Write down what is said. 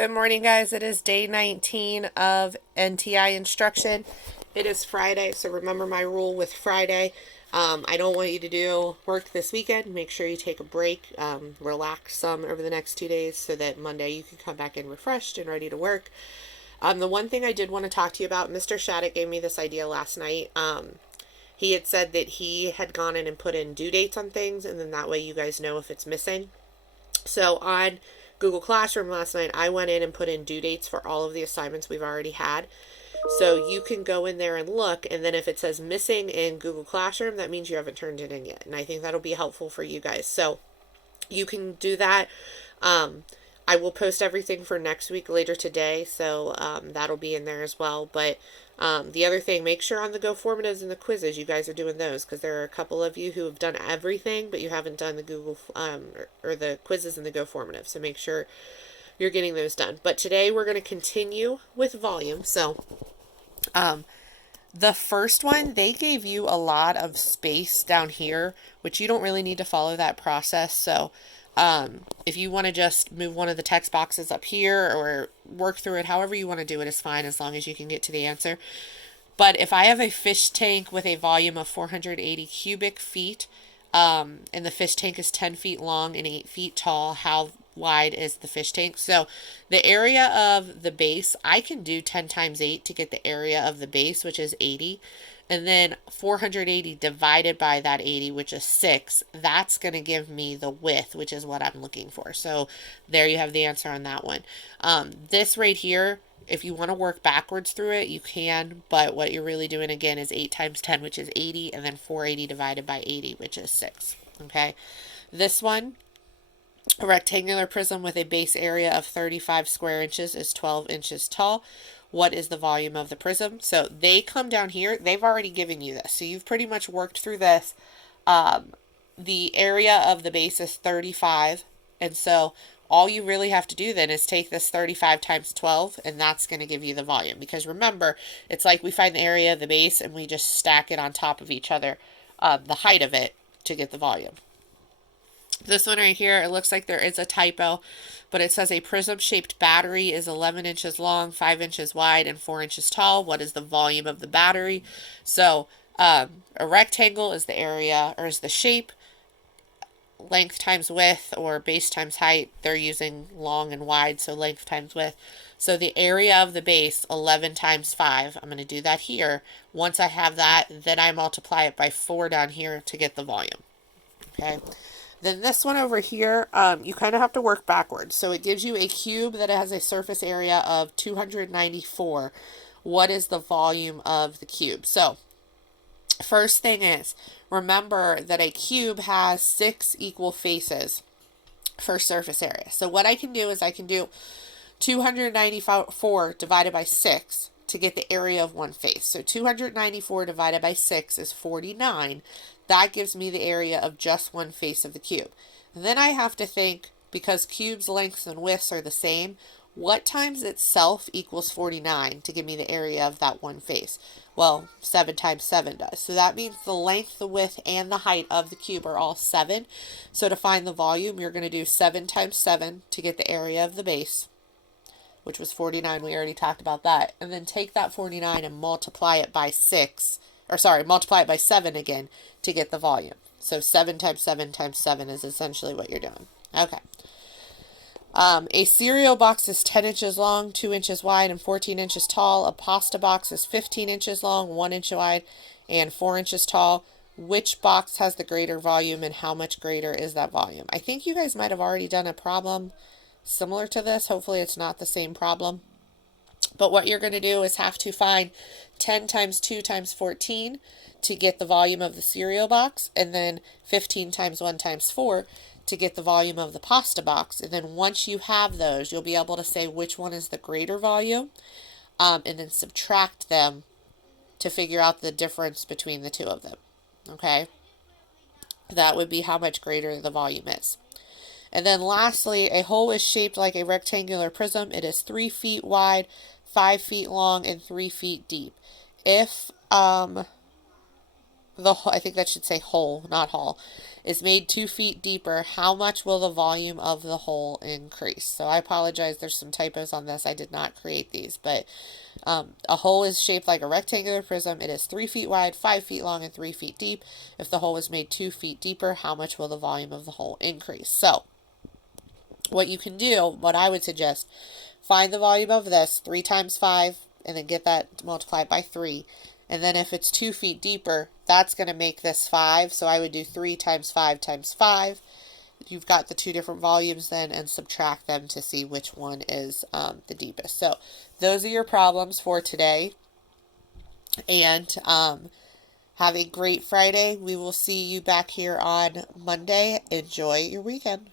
Good morning, guys. It is day 19 of NTI instruction. It is Friday, so remember my rule with Friday. I don't want you to do work this weekend. Make sure you take a break, relax some over the next 2 days so that Monday you can come back in refreshed and ready to work. The one thing I did want to talk to you about, Mr. Shattuck gave me this idea last night. He had said that he had gone in and put in due dates on things, and then that way you guys know if it's missing. So on Google Classroom last night, I went in and put in due dates for all of the assignments we've already had. So you can go in there and look, and then if it says missing in Google Classroom, that means you haven't turned it in yet. And I think that'll be helpful for you guys. So you can do that. I will post everything for next week later today, so that'll be in there as well. But the other thing, make sure on the Go Formatives and the quizzes, you guys are doing those, because there are a couple of you who have done everything, but you haven't done the Google or the quizzes and the Go Formatives. So make sure you're getting those done. But today we're going to continue with volume. So the first one, they gave you a lot of space down here, which you don't really need to follow that process. So if you want to just move one of the text boxes up here or work through it, however you want to do it is fine, as long as you can get to the answer. But if I have a fish tank with a volume of 480 cubic feet, and the fish tank is 10 feet long and 8 feet tall, how wide is the fish tank? So the area of the base, I can do 10 times 8 to get the area of the base, which is 80. And then 480 divided by that 80, which is 6, that's going to give me the width, which is what I'm looking for. So there you have the answer on that one. This right here, if you want to work backwards through it, you can. But what you're really doing, again, is 8 times 10, which is 80, and then 480 divided by 80, which is 6. Okay. This one, a rectangular prism with a base area of 35 square inches is 12 inches tall. What is the volume of the prism? So they come down here. They've already given you this. So you've pretty much worked through this. The area of the base is 35. And so all you really have to do then is take this 35 times 12, and that's going to give you the volume. Because remember, it's like we find the area of the base and we just stack it on top of each other, the height of it, to get the volume. This one right here, it looks like there is a typo, but it says a prism-shaped battery is 11 inches long, 5 inches wide, and 4 inches tall. What is the volume of the battery? So a rectangle is the area, or is the shape, length times width, or base times height. They're using long and wide, so length times width. So the area of the base, 11 times 5. I'm going to do that here. Once I have that, then I multiply it by 4 down here to get the volume. Okay. Then this one over here, you kind of have to work backwards. So it gives you a cube that has a surface area of 294. What is the volume of the cube? So first thing is, remember that a cube has 6 equal faces for surface area. So what I can do is I can do 294 divided by 6 to get the area of one face. So 294 divided by 6 is 49. That gives me the area of just one face of the cube. And then I have to think, because cubes' lengths and widths are the same, what times itself equals 49 to give me the area of that one face? Well, 7 times 7 does. So that means the length, the width, and the height of the cube are all 7. So to find the volume, you're going to do 7 times 7 to get the area of the base, which was 49. We already talked about that. And then take that 49 and multiply it by 6. Multiply it by 7 again to get the volume. So 7 times 7 times 7 is essentially what you're doing. Okay. A cereal box is 10 inches long, 2 inches wide, and 14 inches tall. A pasta box is 15 inches long, 1 inch wide, and 4 inches tall. Which box has the greater volume, and how much greater is that volume? I think you guys might have already done a problem similar to this. Hopefully it's not the same problem. But what you're going to do is have to find 10 times 2 times 14 to get the volume of the cereal box, and then 15 times 1 times 4 to get the volume of the pasta box. And then once you have those, you'll be able to say which one is the greater volume, and then subtract them to figure out the difference between the two of them. Okay? That would be how much greater the volume is. And then lastly, a hole is shaped like a rectangular prism. It is 3 feet wide, 5 feet long, and 3 feet deep. If I think that should say hole, not hall. is made 2 feet deeper, how much will the volume of the hole increase? So I apologize, there's some typos on this. I did not create these, but a hole is shaped like a rectangular prism. It is 3 feet wide, 5 feet long, and 3 feet deep. If the hole was made 2 feet deeper, how much will the volume of the hole increase? So what you can do, what I would suggest, find the volume of this, 3 times 5, and then get that multiplied by 3. And then if it's 2 feet deeper, that's going to make this 5. So I would do 3 times 5 times 5. You've got the two different volumes then, and subtract them to see which one is the deepest. So those are your problems for today. And have a great Friday. We will see you back here on Monday. Enjoy your weekend.